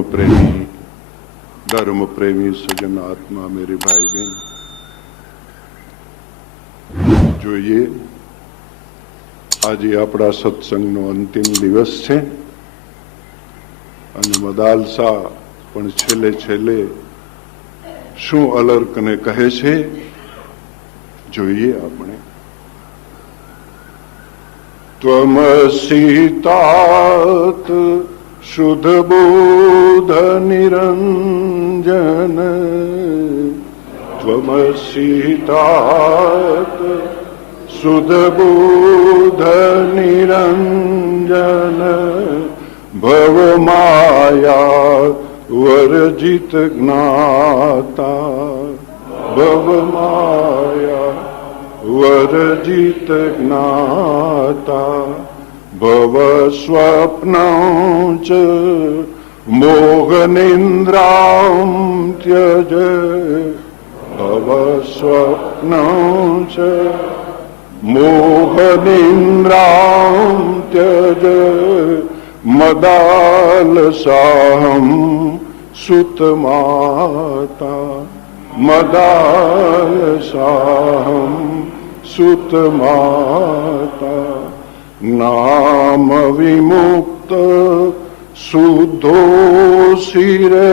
प्रेमी, धर्म प्रेमी सजन आत्मा मेरे भाई बहन, જોઈએ આજે આપણા સત્સંગનો અંતિમ દિવસ છે અને મદાલસા પણ છેલ્લે છેલ્લે શું અલર્કને કહે છે જોઈએ આપણે. ત્વમસીતાત શુદ્ધ બોધ નિરંજન, ત્વમસીતાત શુદ્ધ બોધ નિરંજન, ભવ માયા વર્જિત જ્ઞાતા, ભવ માયા વર્જિત જ્ઞાતા, ભવ સ્વપ્ન ચ મોહનિંદ્રામ ત્યજ, ભવ સ્વપ્ન ચ મોહનિંદ્રામ ત્યજ, મદાલસાહમ સુતમાતા, મદાલસાહમ સુતમાતા, નામ વિમુક્ત શુદ્ધોસી રે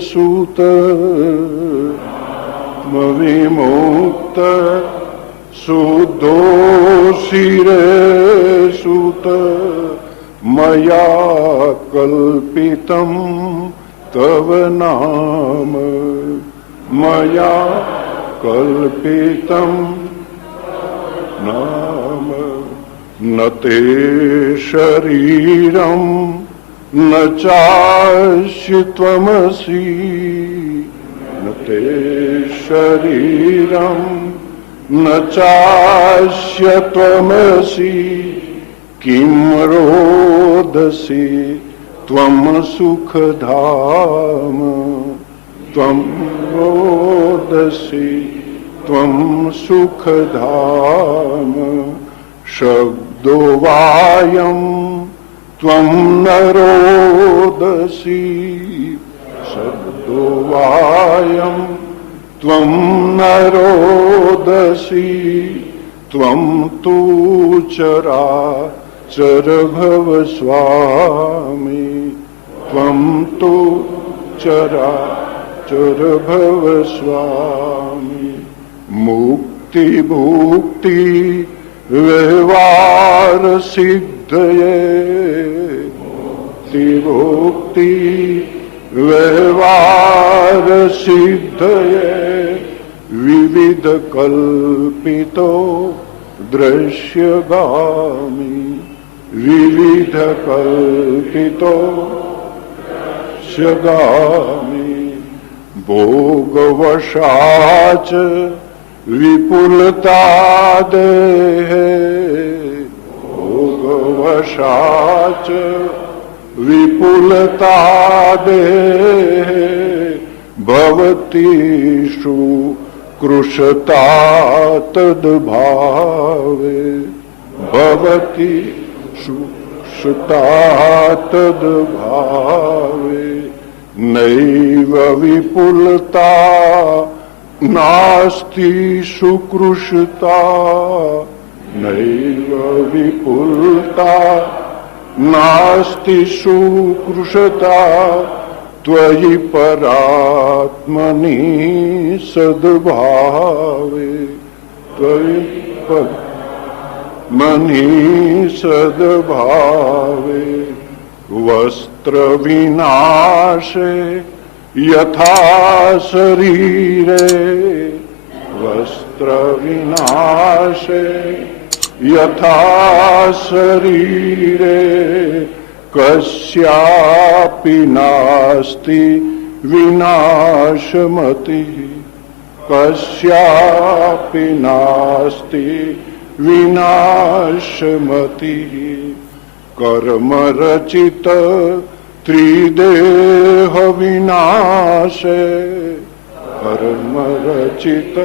સુત, વિમુક્ત શુદ્ધોસી રે સુત, મયા કલ્પિતમ તવ નામ, મયા કલ્પિતમ નામ, ન તે શરીરમ ન ચાસ્ય ત્વમસી, ન તે શરીરમ ન ચાસ્ય ત્વમસી, કિમ રોદસી ત્વમ સુખધામ, ત્વમ રોદસી ત્વમ સુખધામ, શબ્દો વાયમ ત્વમ ન રોદસી, શબ્દો વાયમ ત્વમ ન રોદસી, ત્વમ તુ ચરાચર ભવ સ્વામી, ત્વમ તુ ચરાચર ભવ સ્વામી, મુક્તિ ભુક્તિ વ્યવહાર સિદ્ધયે, મુક્તિ ભુક્તિ વ્યવહાર સિદ્ધયે, વિવિધ કલ્પિતો દ્રશ્યગામી, વિવિધ કલ્પિતો દ્રશ્યગામી, ભોગવશાચ વિપુલતા દેહે, ભોગવશાચ વિપુલતા દેહે, ભવતીષુ કૃષતા તદ્ભાવે, ભવતીષુ કૃષતા તદ્ભાવે, નૈવ વિપુલતા નાસ્તિ સુકૃષતા, નૈવ વિપુલતા નાસ્તિ સુકૃષતા, ત્વયિ પરાત્મની સદ્ભાવે, ત્વયિ પરાત્મની સદ્ભાવે, વસ્ત્ર વિનાશે યથા શરીરે, વસ્ત્ર વિનાશે યથા શરીરે, કસ્યાપિ નાસ્તિ વિનાશમતિ, કસ્યાપિ નાસ્તિ વિનાશમતિ, કર્મ રચિત ત્રિદેહ વિનાશે, કર્મ રચિત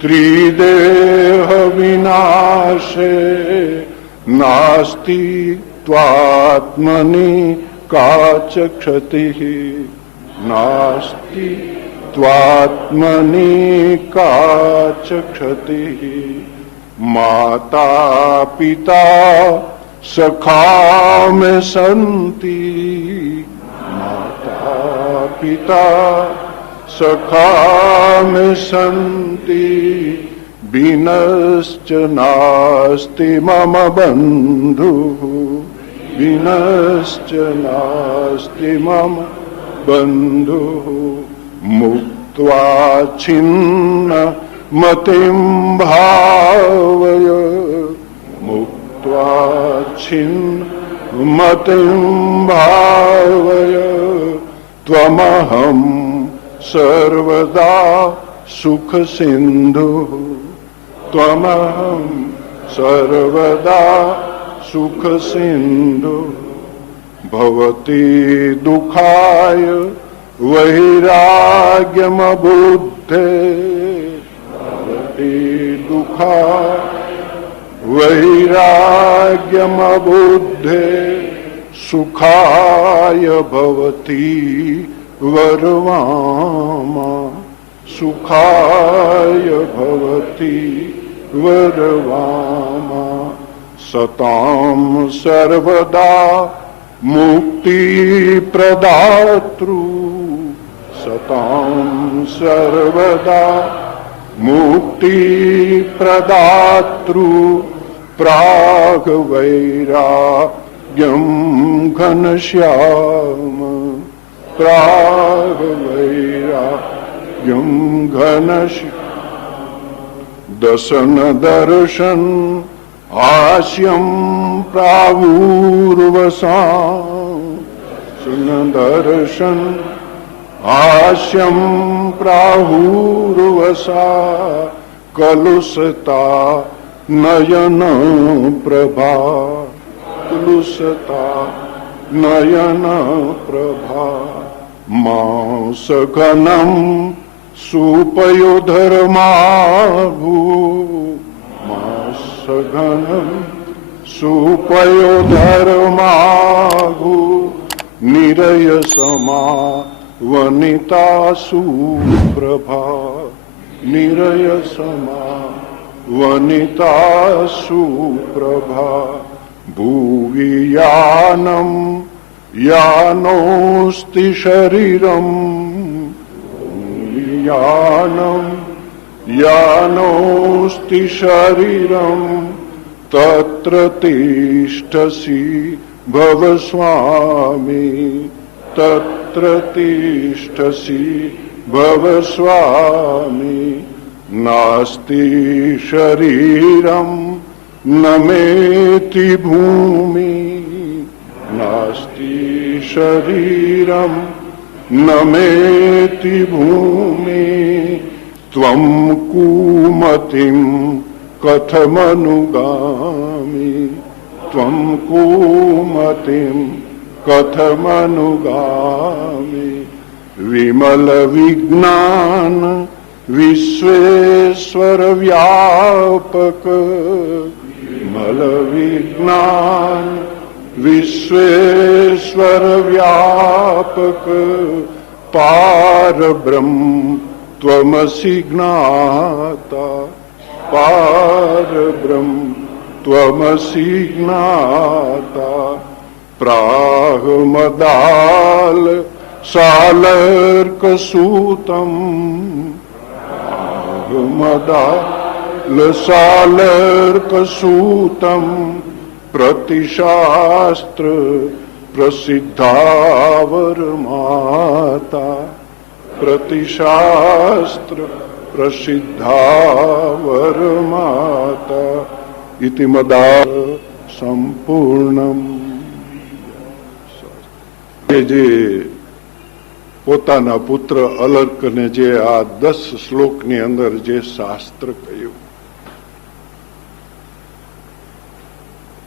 ત્રિદેહ વિનાશે, નાસ્તિ ત્વાત્મનિ काच क्षतिः नास्ति त्वात्मनि काच क्षतिः माता पिता सखा में सन्ति माता पिता सखा में सन्ति विनश्च नास्ति मम बन्धुः विनश्च नास्ति मम बन्धुः मुक्त्वा छिन्न मतिं भावय मुक्त्वा छिन्न मतिं भावय त्वमहं सर्वदा सुख सिन्धुः त्वमहं सर्वदा सुख सिन्धुः भवति दुःखाय वैराग्यमबुद्धे भवति दुःखाय वैराग्यमबुद्धे सुखाय भवति वरवामा सुखाय भवति वरवामा सतां सर्वदा मुक्ति प्रदातृ सतां सर्वदा मुक्ति प्रदातृ प्राग वैराग्यं घनश्याम प्राग वैराग्यं घनश्याम दशन दर्शन आस्यं प्रावुर्वसा दर्शन आस्यं प्राहुर्वसा कलुषता नयन प्रभा कलुषता नयन प्रभा मांसघनं सुपयोधर्माभू मांसघनं सुपयोधर्माभू निरयसमा वनिता सुप्रभा निरयसमा वनिता सुप्रभा भुवि यानं यानोऽस्ति शरीरं भुवि यानं यानोऽस्ति शरीरं तत्र तिष्ठसि भव स्वामी तत्र तिष्ठसि भव स्वामी नास्ति शरीरं न मेति भूमि नास्ति शरीरं न मेति भूमि त्वं कुमतिं कथमनुगामि त्वं कुमतिं कथमनुगामि विमल विज्ञान विश्वेश्वर व्यापक विमल विज्ञान विश्वेश्वर व्यापक पार ब्रह्म त्वमसि ज्ञाता पार ब्रह्म त्वमसि ज्ञाता प्राहमदाल सालर्कसूतम् प्राहमदाल सालर्कसूतम् प्रतिशास्त्र प्रसिद्धावरमाता प्रतिशास्त्र प्रसिद्धावरमाता इति मदाल संपूर्णम જે પોતાના પુત્ર અલર્કને જે આ 10 શ્લોકની અંદર જે શાસ્ત્ર કહ્યું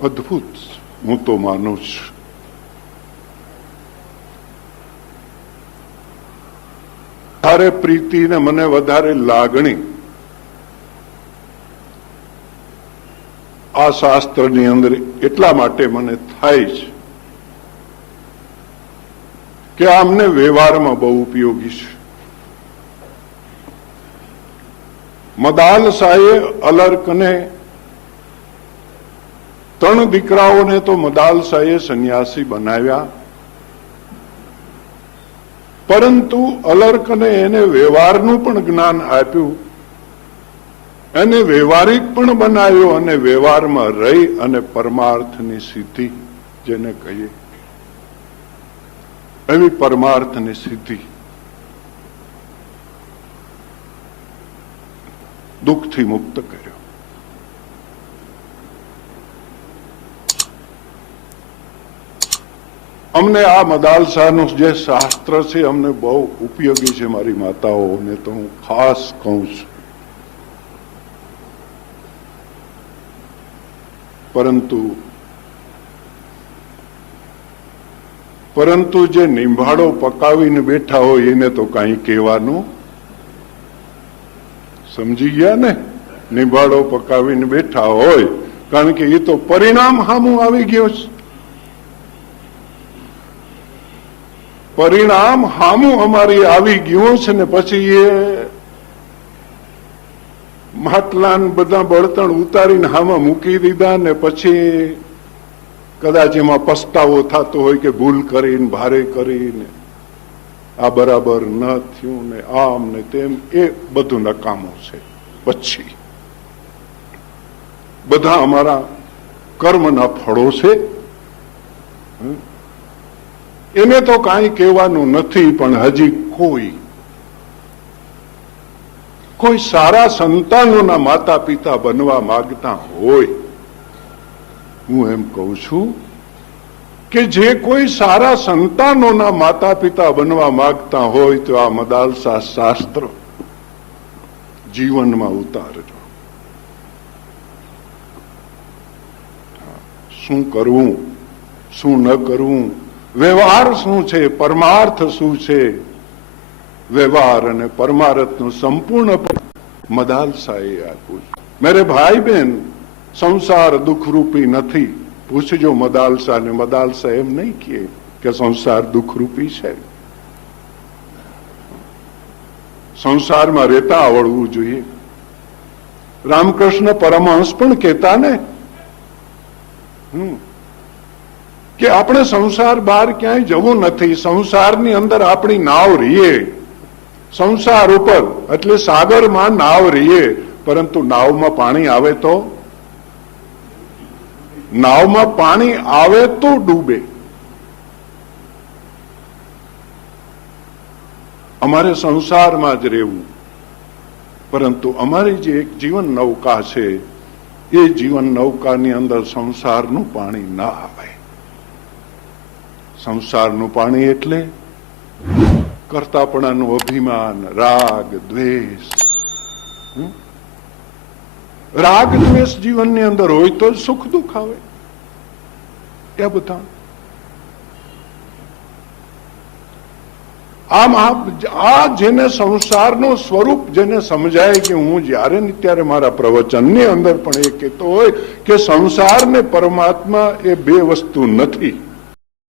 અદ્ભુત હું તો માનું છું. વધારે પ્રીતિ ને મને વધારે લાગણી આ શાસ્ત્રની અંદર એટલા માટે મને થાય છે કે આ અમને વ્યવહારમાં બહુ ઉપયોગી છે. મદાલસાએ અલર્કને 3 દીકરાઓને તો મદાલસાએ સંન્યાસી બનાવ્યા, પરંતુ અલર્કને એને વ્યવહારનું પણ જ્ઞાન આપ્યું, એને વ્યવહારિક પણ બનાવ્યો અને વ્યવહારમાં રહી અને પરમાર્થની સિદ્ધિ જેને કહીએ એવી પરમાર્થની સિદ્ધિ, દુઃખથી મુક્ત કર્યો. અમને આ મદાલસાનું જે શાસ્ત્ર છે અમને બહુ ઉપયોગી છે. મારી માતાઓને તો હું ખાસ કહું છું. પરંતુ જે નિંભાળો પકાવીને બેઠા હોય એને તો કાંઈ કહેવાનું, સમજી ગયા ને? નિંભાળો પકાવીને બેઠા હોય કારણ કે એ તો પરિણામ સામું આવી ગયો છે. પરિણામ સામું અમારી આવી ગયું છે ને પછી એ માટલા બધા બળતણ ઉતારીને હામાં મૂકી દીધા ને પછી કદાચ એમાં પસ્તાવો થતો હોય કે ભૂલ કરીને ભારે કરીને આ બરાબર ન થયું ને આમ ને તેમ, એ બધું નકામું છે. પછી બધા અમારા કર્મના ફળો છે, એને તો કાંઈ કહેવાનું નથી. પણ હજી કોઈ સારા સંતાનોના માતા પિતા બનવા માંગતા હોય, હું એમ કહું છું કે જે કોઈ સારા સંતાનોના માતા પિતા બનવા માંગતા હોય તો આ મદાલસા શાસ્ત્ર જીવનમાં ઉતારજો. શું કરવું, શું ન કરવું, વ્યવહાર શું છે, પરમાર્થ શું છે, વ્યવહાર અને પરમાર્થનું સંપૂર્ણ મદાલસાએ આપ્યું. મેરે ભાઈ બહેન, સંસાર દુઃખરૂપી નથી. પૂછજો મદાલસા ને. મદાલસા એમ નહીં કહે કે સંસાર દુઃખરૂપી છે. સંસારમાં રહેતા આવડવું જોઈએ. રામકૃષ્ણ પરમહંસ પણ કહેતા ને કે આપણે સંસાર બહાર ક્યાંય જવું નથી, સંસારની અંદર આપણી નાવ રહીએ, સંસાર ઉપર એટલે સાગરમાં નાવ રહીએ, પરંતુ નાવમાં પાણી આવે તો, નાવમાં પાણી આવે તો ડૂબે. અમારે સંસારમાં જ રહેવું, પરંતુ અમારી જે એક જીવન નૌકા છે એ જીવન નૌકાની અંદર સંસારનું પાણી ના આવે. સંસારનું પાણી એટલે કરતાપણાનું અભિમાન, રાગ દ્વેષ. રાગ દ્વેષ જીવનની અંદર હોય તો સુખ દુઃખ આવે. એ બધા આમ આ જેને સંસારનું સ્વરૂપ જેને સમજાય કે હું જ્યારે ને ત્યારે મારા પ્રવચનની અંદર પણ એ કહેતો હોય કે સંસાર ને પરમાત્મા એ બે વસ્તુ નથી.